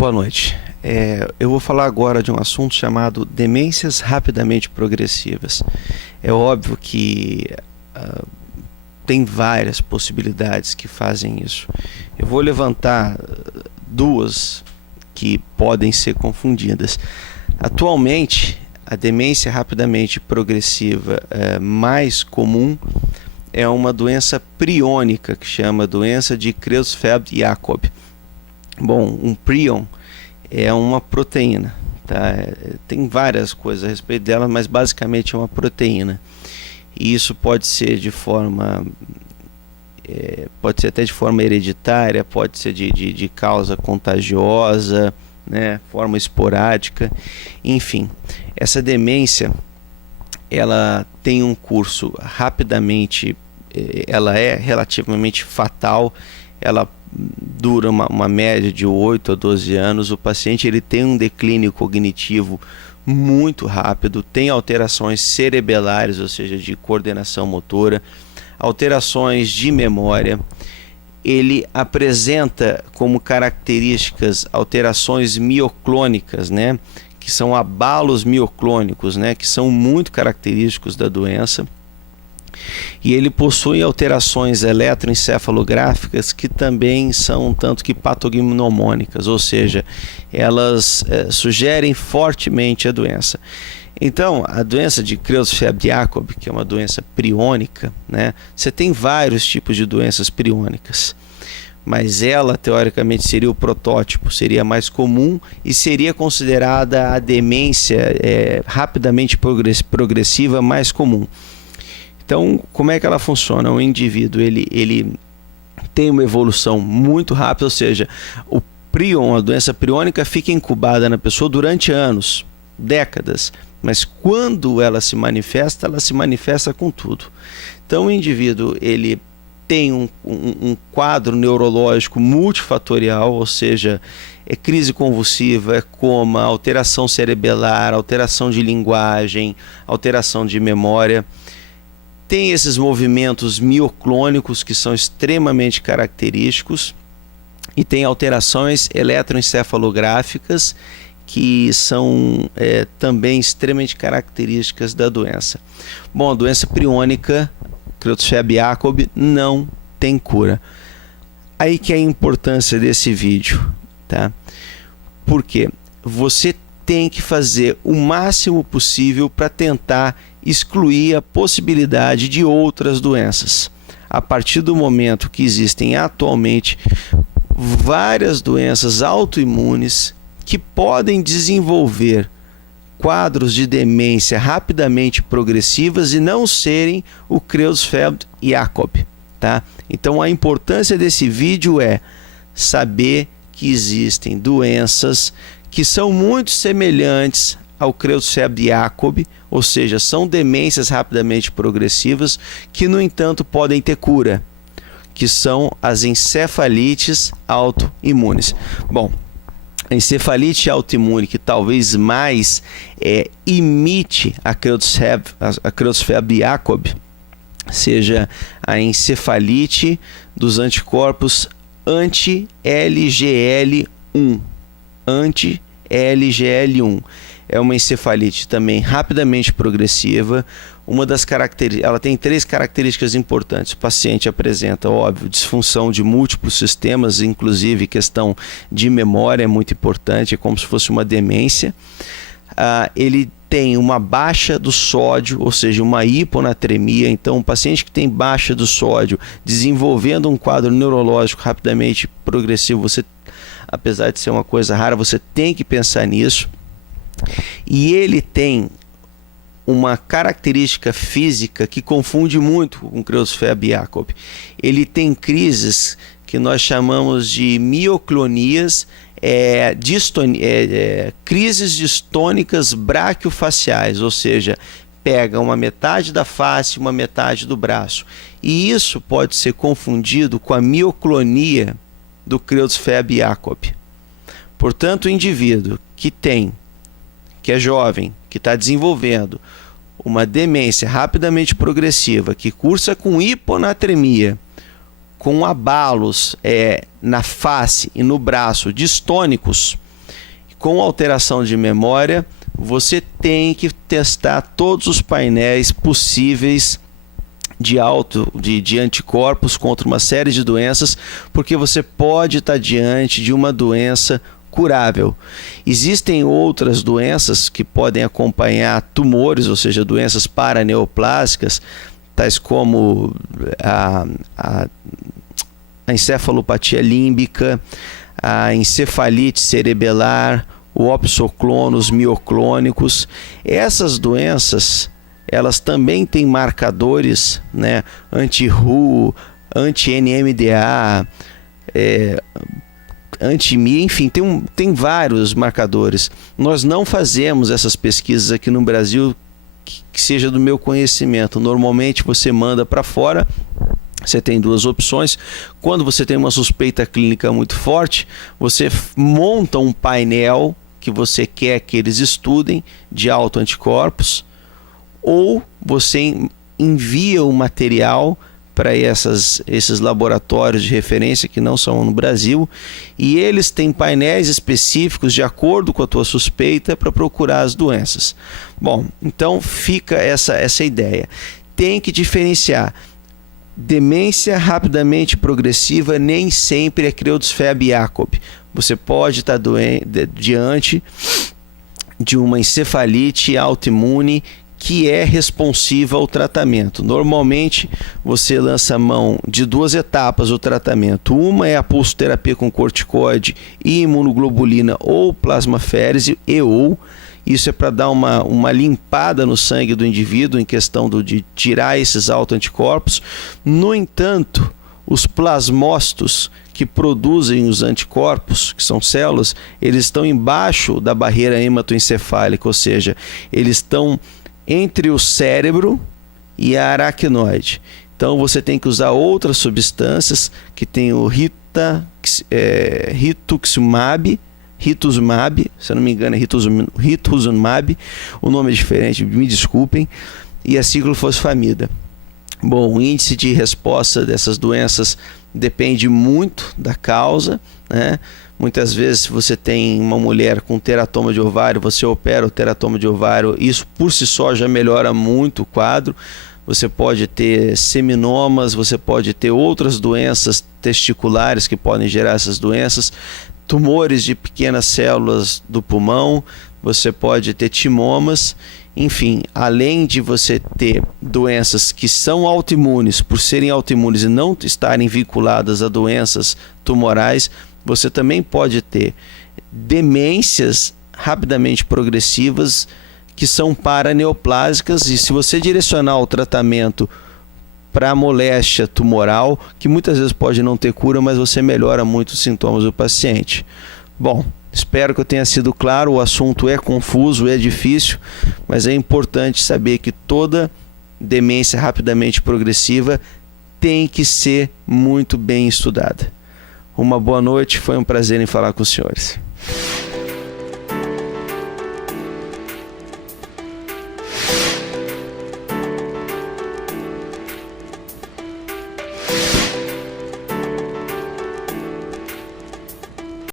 Boa noite. Eu vou falar agora de um assunto chamado demências rapidamente progressivas. É óbvio que tem várias possibilidades que fazem isso. Eu vou levantar duas que podem ser confundidas. Atualmente, a demência rapidamente progressiva mais comum é uma doença priônica, que chama doença de Creutzfeldt-Jakob. Bom, um prion é uma proteína, tá? Tem várias coisas a respeito dela, mas basicamente é uma proteína. E isso pode ser de forma, pode ser até de forma hereditária, pode ser de causa contagiosa, né? Forma esporádica, enfim. Essa demência, ela tem um curso rapidamente, ela é relativamente fatal, ela dura uma média de 8 a 12 anos. O paciente ele tem um declínio cognitivo muito rápido, tem alterações cerebelares, ou seja, de coordenação motora, alterações de memória. Ele apresenta como características alterações mioclônicas, né, que são abalos mioclônicos, né, que são muito característicos da doença. E ele possui alterações eletroencefalográficas que também são tanto que patognomônicas, ou seja, elas sugerem fortemente a doença. Então, a doença de Creutzfeldt-Jakob, que é uma doença priônica, né? Você tem vários tipos de doenças priônicas, mas ela, teoricamente, seria o protótipo, seria mais comum e seria considerada a demência rapidamente progressiva mais comum. Então, como é que ela funciona? O indivíduo ele tem uma evolução muito rápida, ou seja, o prion, a doença priônica, fica incubada na pessoa durante anos, décadas, mas quando ela se manifesta com tudo. Então, o indivíduo ele tem um quadro neurológico multifatorial, ou seja, é crise convulsiva, é coma, alteração cerebelar, alteração de linguagem, alteração de memória. Tem esses movimentos mioclônicos que são extremamente característicos e tem alterações eletroencefalográficas que são também extremamente características da doença. Bom, a doença priônica, Creutzfeldt-Jakob, não tem cura. Aí que é a importância desse vídeo, tá? Porque você tem que fazer o máximo possível para tentar excluir a possibilidade de outras doenças. A partir do momento que existem atualmente várias doenças autoimunes que podem desenvolver quadros de demência rapidamente progressivas e não serem o Creutzfeldt-Jakob, tá? Então a importância desse vídeo é saber que existem doenças que são muito semelhantes ao Creutzfeldt-Jakob, ou seja, são demências rapidamente progressivas que, no entanto, podem ter cura, que são as encefalites autoimunes. Bom, a encefalite autoimune que talvez mais imite a Creutzfeldt-Jakob seja a encefalite dos anticorpos anti-LGL1. Anti-LGL1. É uma encefalite também rapidamente progressiva. Ela tem 3 características importantes. O paciente apresenta, óbvio, disfunção de múltiplos sistemas, inclusive questão de memória é muito importante, é como se fosse uma demência. Ele tem uma baixa do sódio, ou seja, uma hiponatremia. Então, um paciente que tem baixa do sódio, desenvolvendo um quadro neurológico rapidamente progressivo, apesar de ser uma coisa rara, você tem que pensar nisso. E ele tem uma característica física que confunde muito com Creutzfeldt-Jakob. Ele tem crises que nós chamamos de mioclonias, crises distônicas brachiofaciais, ou seja, pega uma metade da face e uma metade do braço. E isso pode ser confundido com a mioclonia do Creutzfeldt-Jakob. Portanto, o indivíduo que é jovem, que está desenvolvendo uma demência rapidamente progressiva, que cursa com hiponatremia, com abalos na face e no braço distônicos, com alteração de memória, você tem que testar todos os painéis possíveis de anticorpos contra uma série de doenças, porque você pode estar diante de uma doença curável. Existem outras doenças que podem acompanhar tumores, ou seja, doenças paraneoplásicas, tais como a encefalopatia límbica, a encefalite cerebelar, o opsoclone, mioclônicos. Essas doenças, elas também têm marcadores, né, anti-RU, anti-NMDA, anti-MI, enfim, tem vários marcadores. Nós não fazemos essas pesquisas aqui no Brasil que seja do meu conhecimento. Normalmente você manda para fora. Você tem duas opções. Quando você tem uma suspeita clínica muito forte, você monta um painel que você quer que eles estudem de autoanticorpos, ou você envia o material para esses laboratórios de referência que não são no Brasil, e eles têm painéis específicos de acordo com a tua suspeita para procurar as doenças. Bom, então fica essa ideia. Tem que diferenciar. Demência rapidamente progressiva nem sempre é Creutzfeldt-Jakob. Você pode estar diante de uma encefalite autoimune que é responsiva ao tratamento. Normalmente você lança mão de duas etapas do tratamento. Uma é a pulsoterapia com corticoide e imunoglobulina ou plasmaférese isso é para dar uma limpada no sangue do indivíduo em questão de tirar esses autoanticorpos. No entanto, os plasmócitos que produzem os anticorpos, que são células, eles estão embaixo da barreira hematoencefálica, ou seja, eles estão entre o cérebro e a aracnoide. Então você tem que usar outras substâncias, que tem o rituximab, se eu não me engano é rituximab, o nome é diferente, me desculpem, e a ciclofosfamida. Bom, o índice de resposta dessas doenças depende muito da causa, né? Muitas vezes, se você tem uma mulher com teratoma de ovário, você opera o teratoma de ovário, isso por si só já melhora muito o quadro. Você pode ter seminomas, você pode ter outras doenças testiculares que podem gerar essas doenças, tumores de pequenas células do pulmão, você pode ter timomas. Enfim, além de você ter doenças que são autoimunes, por serem autoimunes e não estarem vinculadas a doenças tumorais, você também pode ter demências rapidamente progressivas que são paraneoplásicas, e se você direcionar o tratamento para a moléstia tumoral, que muitas vezes pode não ter cura, mas você melhora muito os sintomas do paciente. Bom, espero que eu tenha sido claro. O assunto é confuso, é difícil, mas é importante saber que toda demência rapidamente progressiva tem que ser muito bem estudada. Uma boa noite, foi um prazer em falar com os senhores.